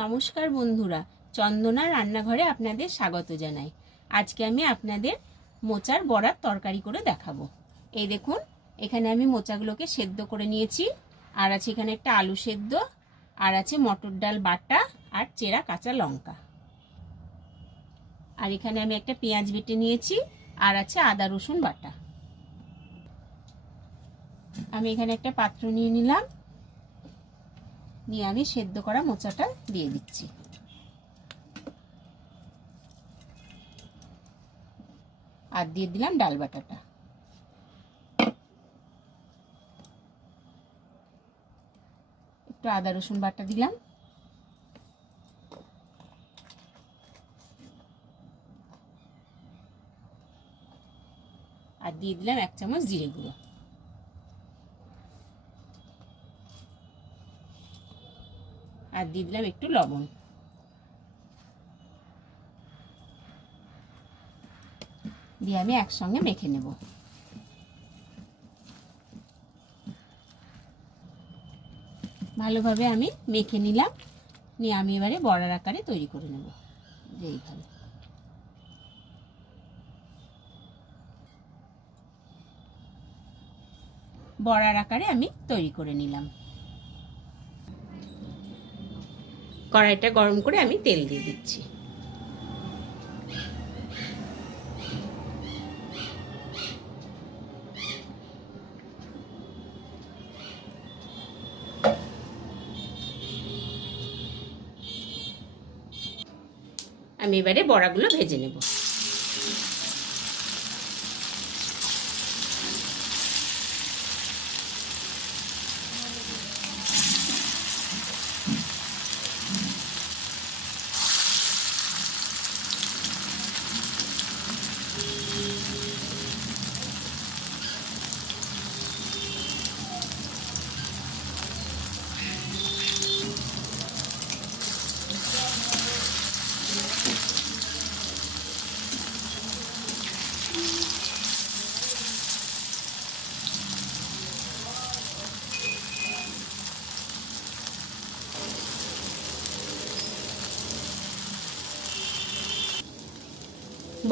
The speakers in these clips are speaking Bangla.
নমস্কার বন্ধুরা, চন্দনা রান্নাঘরে আপনাদের স্বাগত জানাই। আজকে আমি আপনাদের মোচার বড়ার তরকারি করে দেখাবো। এই দেখুন, এখানে আমি মোচাগুলোকে সেদ্ধ করে নিয়েছি। আর আছে এখানে একটা আলু সেদ্ধ, আর আছে মটর ডাল বাটা আর চেরা কাঁচা লঙ্কা। আর এখানে আমি একটা পেঁয়াজ বেটে নিয়েছি, আর আছে আদা রসুন বাটা। আমি এখানে একটা পাত্র নিয়ে নিলাম, নিয়ে আমি সেদ্ধ করা মোচাটা দিয়ে দিচ্ছি। আর দিয়ে দিলাম ডাল বাটাটা। একটু আদা রসুন বাটা দিলাম। আর দিয়ে দিলাম 1 চামচ জিরে গুঁড়ো। আর দিয়ে দিলাম একটু লবণ। দিয়ে আমি একসঙ্গে মেখে নেব। ভালোভাবে আমি মেখে নিলাম, নিয়ে আমি এবারে বড়ার আকারে তৈরি করে নেব। এইভাবে বড়ার আকারে আমি তৈরি করে নিলাম। কড়াইটা গরম করে আমি তেল দিয়ে দিচ্ছি। আমি এবারে বড়াগুলো ভেজে নেব।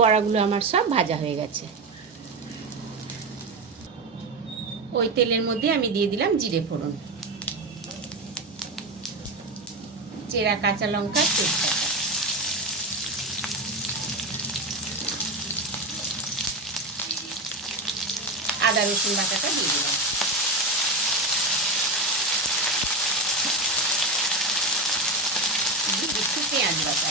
বড়াগুলো আমার সব ভাজা হয়ে গেছে। ওই তেলের মধ্যে আমি দিয়ে দিলাম জিরে ফোড়ন, চেরা কাঁচা লঙ্কা, তেজপাতা, আদা রসুন বাটাটা দিয়ে দিলাম। দিয়ে দিচ্ছি পেঁয়াজ বাটা।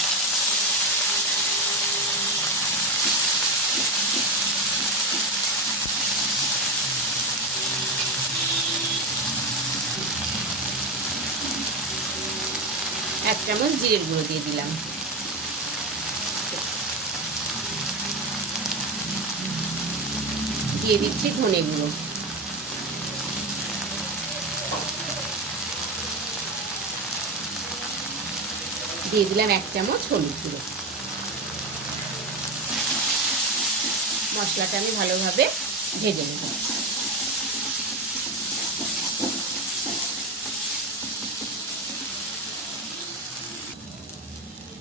এক চামচ জিরের গুঁড়ো দিয়ে দিলাম। দিয়ে দিচ্ছি ধনে গুঁড়ো। দিয়ে দিলাম 1 চামচ হলুদ গুঁড়ো। মশলাটা আমি ভালোভাবে ভেজে নেব।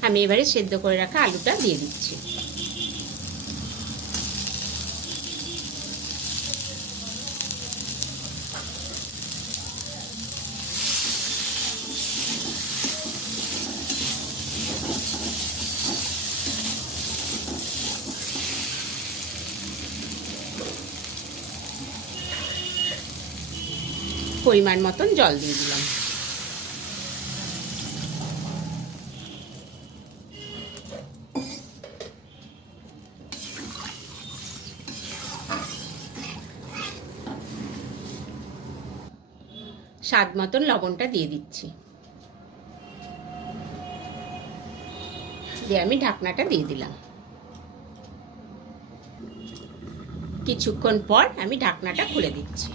আমি এবারে সেদ্ধ করে রাখা আলুটা দিয়ে দিচ্ছি। পরিমাণ মতন জল দিয়ে দিলাম। স্বাদ মতন লবণটা দিয়ে দিচ্ছি। দিয়ে আমি ঢাকনাটা দিয়ে দিলাম। কিছুক্ষণ পর আমি ঢাকনাটা খুলে দিচ্ছি।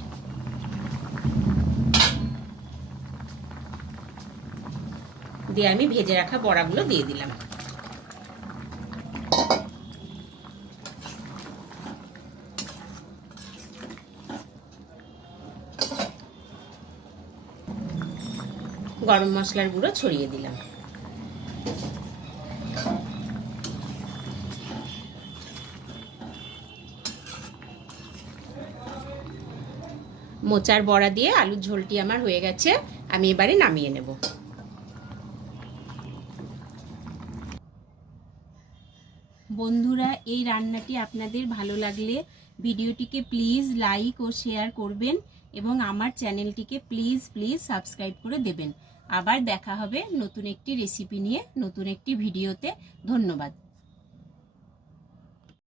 দিয়ে আমি ভেজে রাখা বড়াগুলো দিয়ে দিলাম। গরম মশলার গুঁড়ো ছড়িয়ে দিলাম। মোচার বড়া দিয়ে আলুর ঝোলটি আমার হয়ে গেছে, আমি এবারে নামিয়ে নেব। বন্ধুরা, এই রান্নাটি আপনাদের ভালো লাগলে ভিডিওটিকে প্লিজ লাইক ও শেয়ার করবেন এবং আমার চ্যানেলটিকে প্লিজ সাবস্ক্রাইব করে দেবেন। আবার দেখা হবে নতুন একটি রেসিপি নিয়ে, নতুন একটি ভিডিওতে। ধন্যবাদ।